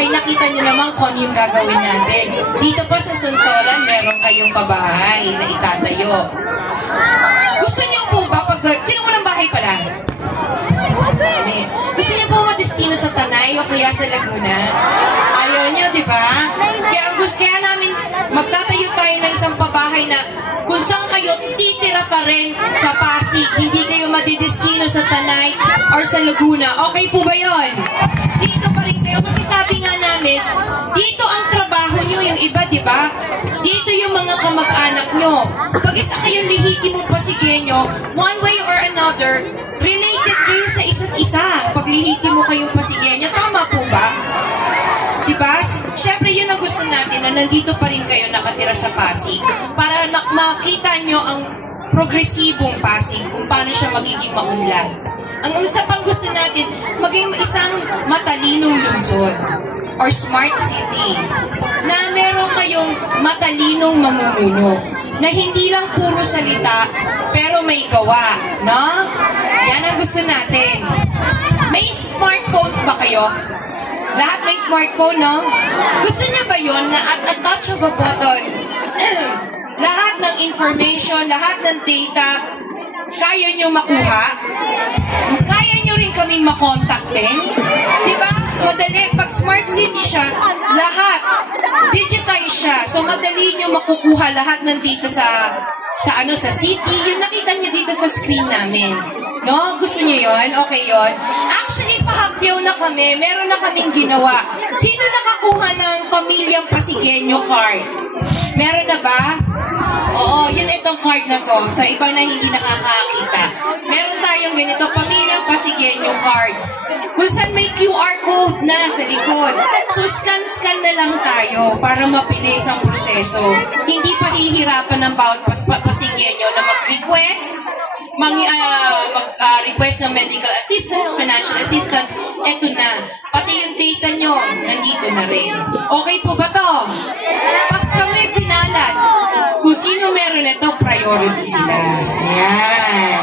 pabahay, nakita nyo naman kung ano yung gagawin natin. Dito po sa Santolan, meron kayong pabahay na itatayo. Gusto nyo po ba sino walang bahay pala? Gusto niyo po madestino sa Tanay o kaya sa Laguna? Ayaw niyo, di ba? Kaya namin magtatayo tayo ng isang pabahay na kung saan kayo titira pa rin sa Pasig, hindi kayo madidestino sa Tanay or sa Laguna. Okay po ba yon? Dito pa rin kayo kasi sabi nga namin, dito ang trabaho nyo, yung iba, di ba? Dito yung mga kamag-anak nyo. Pag isa kayong lihitimong Pasigenyo, one way or another, related kayo sa isa't isa. Pag lihitimo kayong Pasigenyo, tama po ba? Diba? Siyempre, yun ang gusto natin na nandito pa rin kayo nakatira sa Pasig para makita nyo ang progresibong Pasig kung paano siya magiging maunlad. Ang isa pang gusto natin, maging isang matalinong lungsod or smart city na meron kayong matalinong mamumuno na hindi lang puro salita pero may gawa, no? Yan ang gusto natin. May smartphones ba kayo? Lahat may smartphone, no? Gusto niyo ba yun na at a touch of a button, lahat ng information, lahat ng data, kaya niyo makuha? Kaya niyo rin kaming makontaktin? Diba? Madali. Pag smart city siya, lahat, digitize siya. So, madali niyo makukuha lahat ng data sa city. Yung nakita niyo dito sa screen namin. No? Gusto niyo yon? Okay yon? Actually, pahapyaw na kami. Meron na kaming ginawa. Sino nakakuha ng Pamilyang Pasigenyo card? Meron na ba? Oo, yun itong card na to. Sa iba na hindi nakakakita. Meron tayong ganito, Pamilyang Pasigenyo card. Kung saan may QR code na sa likod. So, scan na lang tayo para mabilis ang proseso. Hindi pa hihirapan ng bawat Pasigenyo na mag-request, request ng medical assistance, financial assistance. Eto na. Pati yung data nyo, nandito na rin. Okay po ba to? Pag kami pinalad, kung sino meron ito, priority sila. Ayan.